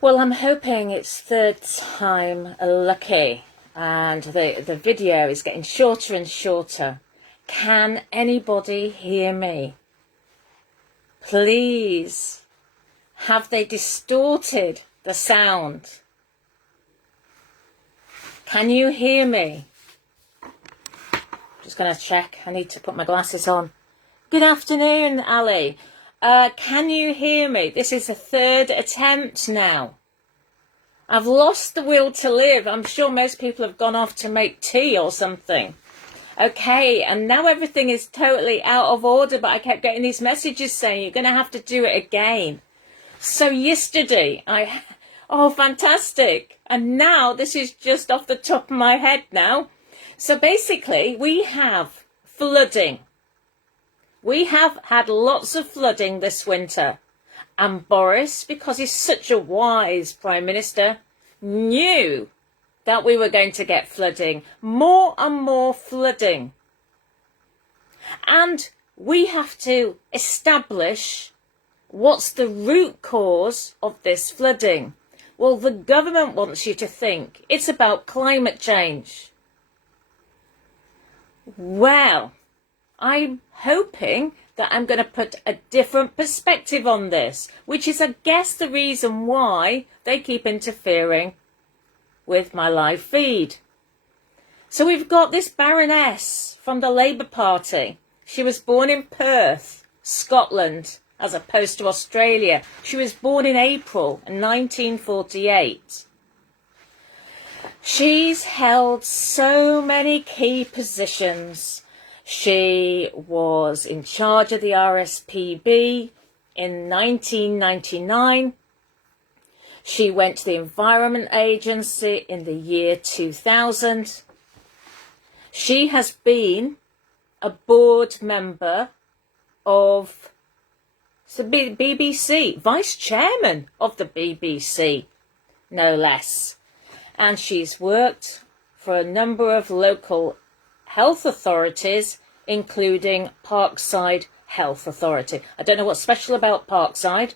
Well, I'm hoping it's third time lucky, and the video is getting shorter and shorter. Can anybody hear me? Please. Have they distorted the sound? Can you hear me? Just going to check. I need to put my glasses on. Good afternoon, Ali. Can you hear me? This is the third attempt now. I've lost the will to live. I'm sure most people have gone off to make tea or something. Okay, and now everything is totally out of order, but I kept getting these messages saying you're going to have to do it again. So yesterday, oh, fantastic. And now this is just off the top of my head now. So basically, we have flooding. We have had lots of flooding this winter. And Boris, because he's such a wise Prime Minister, knew that we were going to get flooding. More and more flooding. And we have to establish what's the root cause of this flooding. Well, the government wants you to think it's about climate change. Well, I'm hoping that I'm going to put a different perspective on this, which is, I guess, the reason why they keep interfering with my live feed. So we've got this Baroness from the Labour Party. She was born in Perth, Scotland, as opposed to Australia. She was born in April 1948. She's held so many key positions. She was in charge of the RSPB in 1999. She went to the Environment Agency in the year 2000. She has been a board member of the BBC, vice chairman of the BBC, no less. And she's worked for a number of local health authorities, including Parkside Health Authority. I don't know what's special about Parkside.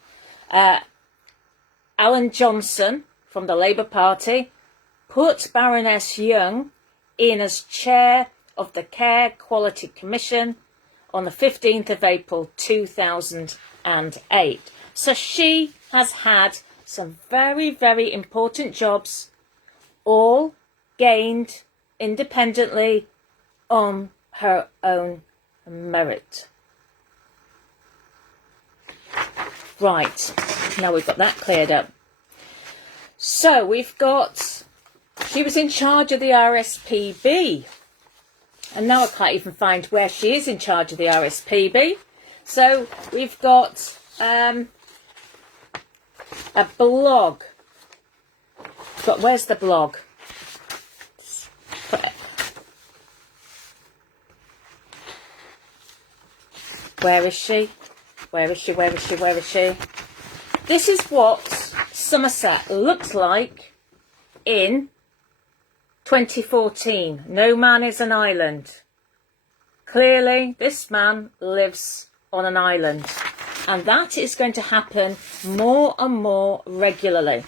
Alan Johnson from the Labour Party put Baroness Young in as chair of the Care Quality Commission on the 15th of April 2008. So she has had some very, very important jobs, all gained independently on her own merit. Right, now we've got that cleared up. So we've got, she was in charge of the RSPB. And now I can't even find where she is in charge of the RSPB. So we've got a blog. But where's the blog? Where is she? Where is she? Where is she? Where is she? This is what Somerset looked like in 2014. No man is an island. Clearly, this man lives on an island. And that is going to happen more and more regularly.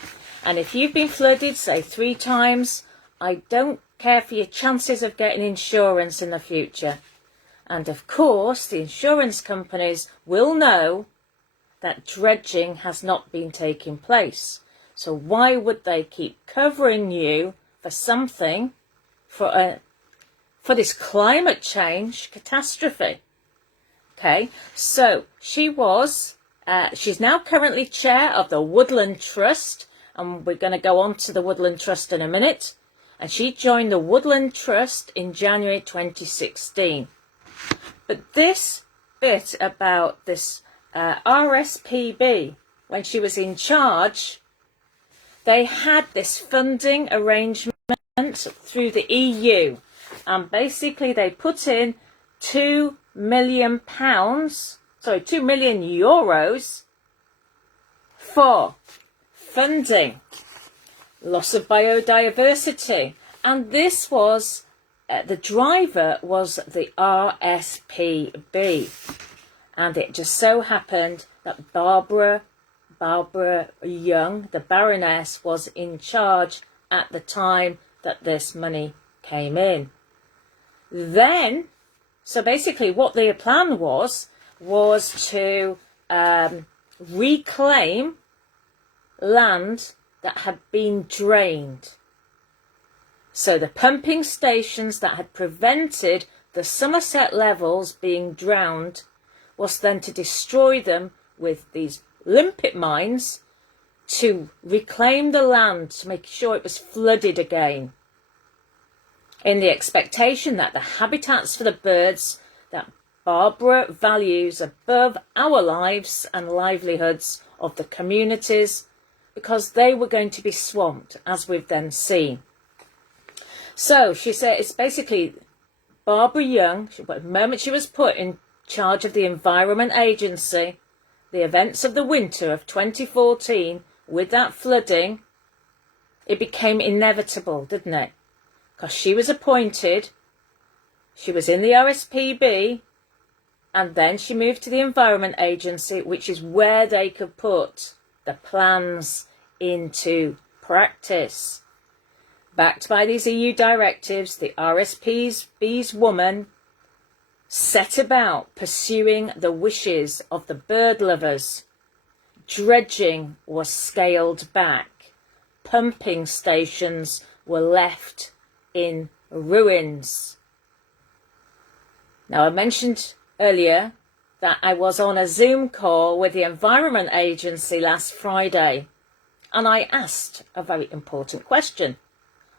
And if you've been flooded, say 3 times, I don't care for your chances of getting insurance in the future. And of course, the insurance companies will know that dredging has not been taking place. So why would they keep covering you for something, for this climate change catastrophe? Okay, so she's now currently chair of the Woodland Trust, and we're going to go on to the Woodland Trust in a minute. And she joined the Woodland Trust in January 2016. But this bit about this RSPB, when she was in charge, they had this funding arrangement through the EU. And basically they put in €2 million for funding loss of biodiversity. And this was, the driver was the RSPB. And it just so happened that Barbara Young, the Baroness, was in charge at the time that this money came in. Then, so basically what their plan was to reclaim land that had been drained. So the pumping stations that had prevented the Somerset levels being drowned was then to destroy them with these limpet mines to reclaim the land, to make sure it was flooded again, in the expectation that the habitats for the birds that Barbara values above our lives and livelihoods of the communities, because they were going to be swamped, as we've then seen. So she said it's basically Barbara Young, the moment she was put in charge of the Environment Agency, the events of the winter of 2014, with that flooding, it became inevitable, didn't it? Because she was appointed, she was in the RSPB, and then she moved to the Environment Agency, which is where they could put the plans into practice. Backed by these EU directives, the RSPB's woman set about pursuing the wishes of the bird lovers. Dredging was scaled back. Pumping stations were left in ruins. Now, I mentioned earlier that I was on a Zoom call with the Environment Agency last Friday, and I asked a very important question.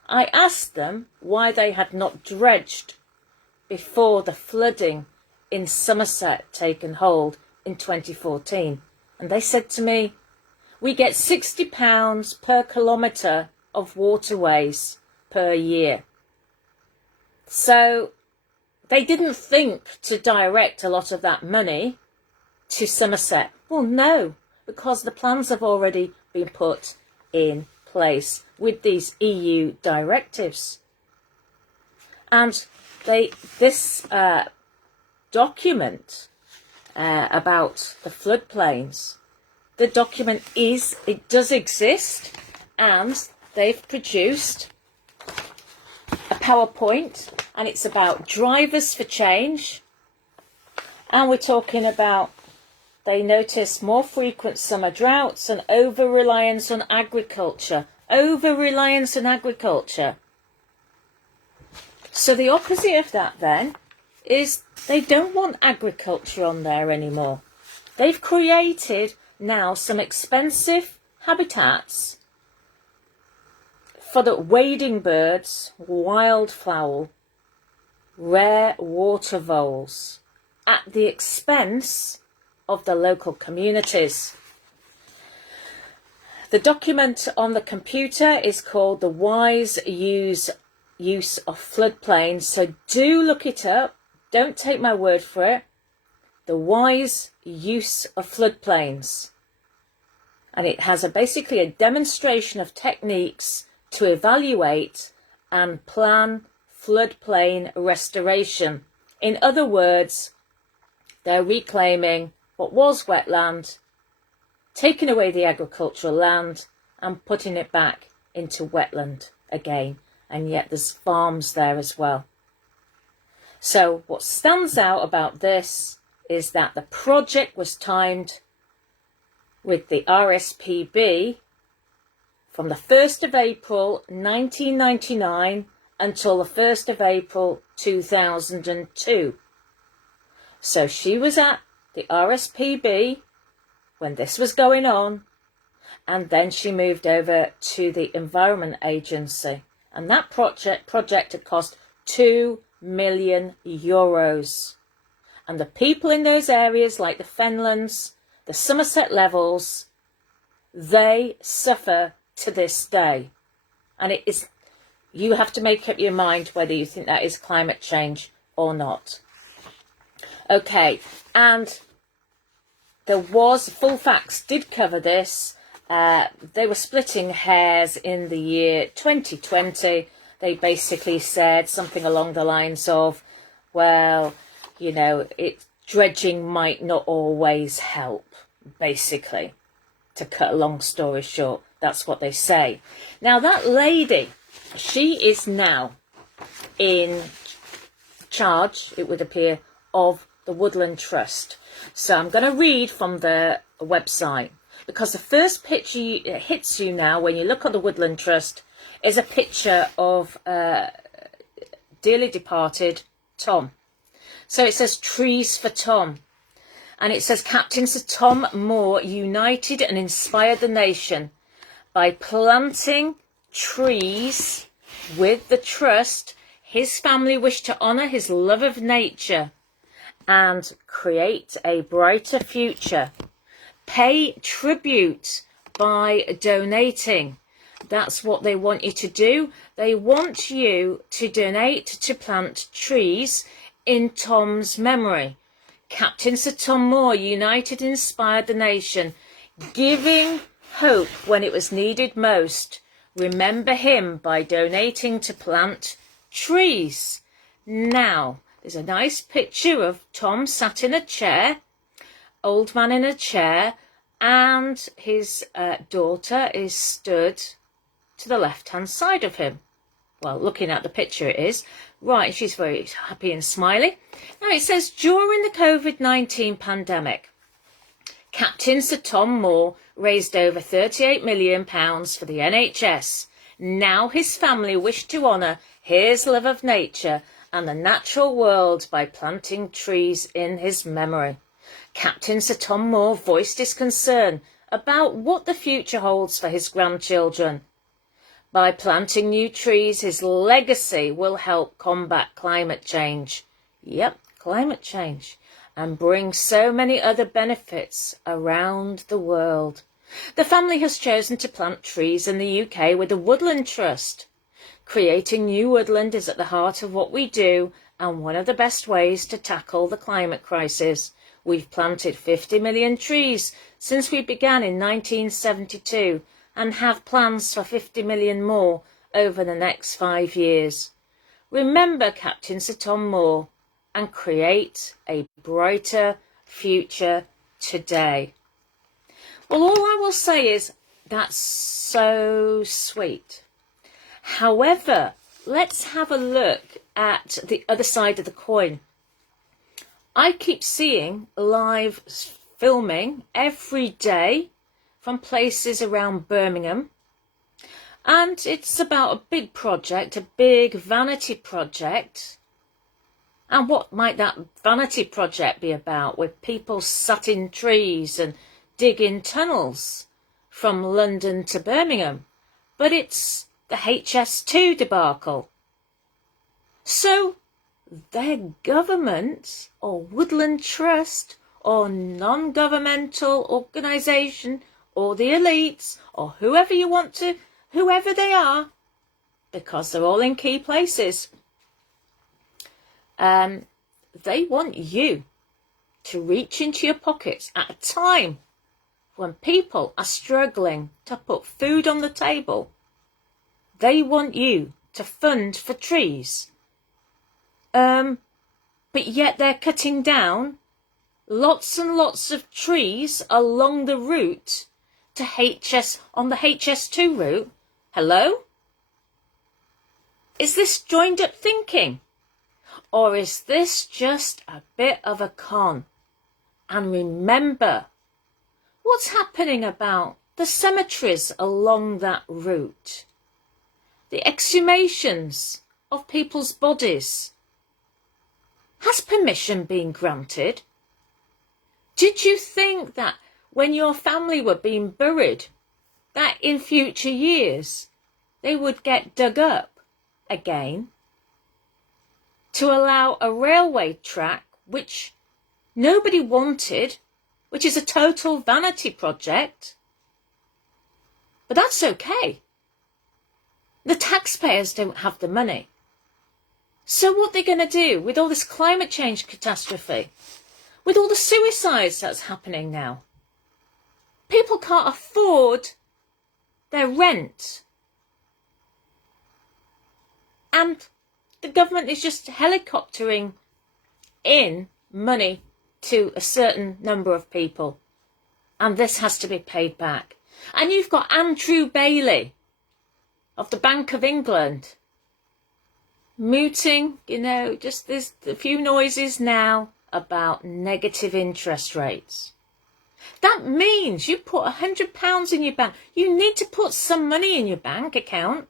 I asked them why they had not dredged before the flooding in Somerset taken hold in 2014. And they said to me, we get £60 per kilometre of waterways per year. So they didn't think to direct a lot of that money to Somerset. Well, no, because the plans have already been put in place with these EU directives. And this document about the floodplains, the document does exist, and they've produced a PowerPoint, and it's about drivers for change, and we're talking about they notice more frequent summer droughts and over-reliance on agriculture. Over-reliance on agriculture. So the opposite of that then is they don't want agriculture on there anymore. They've created now some expensive habitats for the wading birds, wildfowl, rare water voles, at the expense of the local communities. The document on the computer is called The Wise Use of Floodplains, so do look it up. Don't take my word for it. The Wise Use of Floodplains. And it has basically a demonstration of techniques to evaluate and plan floodplain restoration. In other words, they're reclaiming what was wetland, taking away the agricultural land and putting it back into wetland again. And yet there's farms there as well. So what stands out about this is that the project was timed with the RSPB from the 1st of April 1999 until the 1st of April 2002. So she was at the RSPB when this was going on, and then she moved over to the Environment Agency. And that project had cost €2 million. And the people in those areas, like the Fenlands, the Somerset levels, they suffer to this day. And it is, you have to make up your mind whether you think that is climate change or not. Okay, and there was, Full Facts did cover this. They were splitting hairs in the year 2020. They basically said something along the lines of, well, you know, dredging might not always help, basically. to cut a long story short. That's what they say. Now, that lady, she is now in charge, it would appear, of the Woodland Trust. So I'm going to read from their website, because the first picture that hits you now when you look at the Woodland Trust is a picture of dearly departed Tom. So it says Trees for Tom. And it says Captain Sir Tom Moore united and inspired the nation by planting trees with the trust. His family wished to honour his love of nature and create a brighter future. Pay tribute by donating. That's what they want you to do. They want you to donate to plant trees in Tom's memory. Captain Sir Tom Moore united and inspired the nation, giving hope when it was needed most. Remember him by donating to plant trees. Now, there's a nice picture of Tom sat in a chair, old man in a chair, and his daughter is stood to the left-hand side of him. Well, looking at the picture it is. Right, she's very happy and smiley. Now it says, during the COVID-19 pandemic, Captain Sir Tom Moore raised over £38 million for the NHS. Now his family wish to honour his love of nature and the natural world by planting trees in his memory. Captain Sir Tom Moore voiced his concern about what the future holds for his grandchildren. By planting new trees, his legacy will help combat climate change. Yep, climate change. And bring so many other benefits around the world. The family has chosen to plant trees in the UK with the Woodland Trust. Creating new woodland is at the heart of what we do and one of the best ways to tackle the climate crisis. We've planted 50 million trees since we began in 1972 and have plans for 50 million more over the next 5 years. Remember Captain Sir Tom Moore and create a brighter future today. Well, all I will say is that's so sweet. However, let's have a look at the other side of the coin. I keep seeing live filming every day from places around Birmingham, and it's about a big project, a big vanity project. And what might that vanity project be about, with people sat in trees and digging tunnels from London to Birmingham? But it's the HS2 debacle. So their government or Woodland Trust or non-governmental organisation or the elites or whoever you want to, whoever they are, because they're all in key places, they want you to reach into your pockets at a time when people are struggling to put food on the table. They want you to fund for trees. But yet they're cutting down lots and lots of trees along the route to on the HS2 route. Hello? Is this joined up thinking? Or is this just a bit of a con? And remember what's happening about the cemeteries along that route. The exhumations of people's bodies. Has permission been granted? Did you think that when your family were being buried, that in future years they would get dug up again to allow a railway track which nobody wanted, which is a total vanity project? But that's okay. The taxpayers don't have the money. So what are they going to do with all this climate change catastrophe? With all the suicides that's happening now? People can't afford their rent. And the government is just helicoptering in money to a certain number of people. And this has to be paid back. And you've got Andrew Bailey of the Bank of England mooting, you know, just there's a few noises now about negative interest rates. That means you put £100 in your bank. You need to put some money in your bank account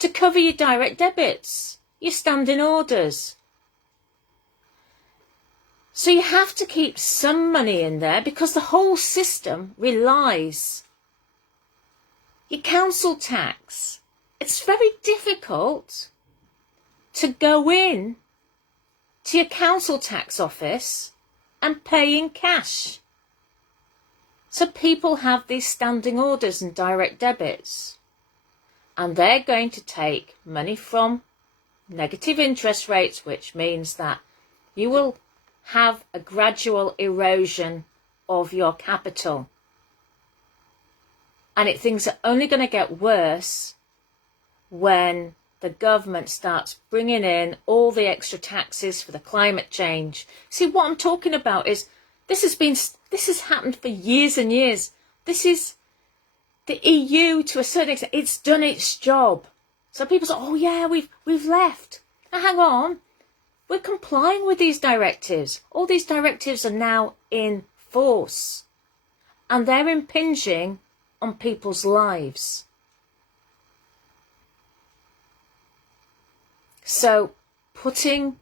to cover your direct debits, your standing orders. So you have to keep some money in there because the whole system relies. Your council tax. It's very difficult to go in to your council tax office and pay in cash. So people have these standing orders and direct debits, and they're going to take money from negative interest rates, which means that you will have a gradual erosion of your capital. And things are only going to get worse when the government starts bringing in all the extra taxes for the climate change. See, what I'm talking about is this has happened for years and years. This is the EU to a certain extent. It's done its job. So people say, oh yeah, we've left. Now hang on. We're complying with these directives. All these directives are now in force. And they're impinging on people's lives. So planting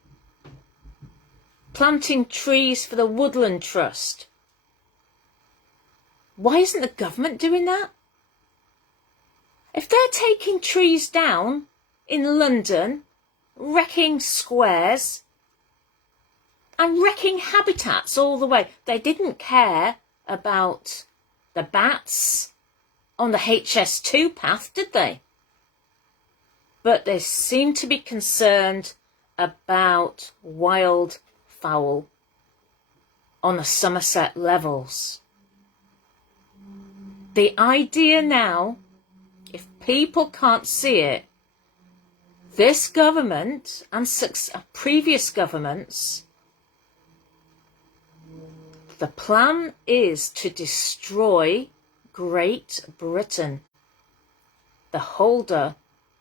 trees for the Woodland Trust. Why isn't the government doing that? If they're taking trees down in London, wrecking squares and wrecking habitats all the way, they didn't care about the bats on the HS2 path, did they? But they seem to be concerned about wild fowl on the Somerset levels. The idea now, if people can't see it, this government and previous governments, the plan is to destroy Great Britain, the holder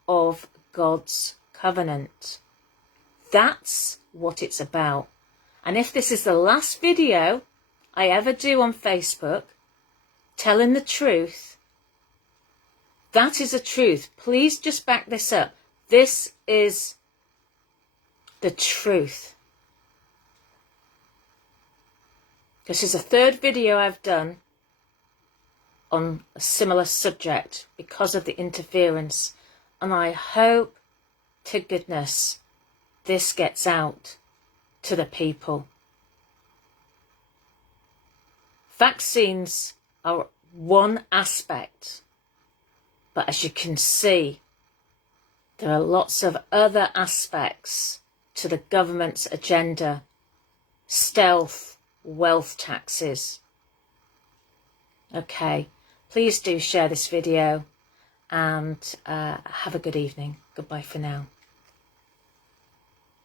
of God's covenant. That's what it's about. And if this is the last video I ever do on Facebook, telling the truth, that is the truth. Please just back this up. This is the truth. This is the third video I've done on a similar subject because of the interference. And I hope to goodness this gets out to the people. Vaccines are one aspect, but as you can see, there are lots of other aspects to the government's agenda. Stealth wealth taxes. Okay, please do share this video and have a good evening. Goodbye for now.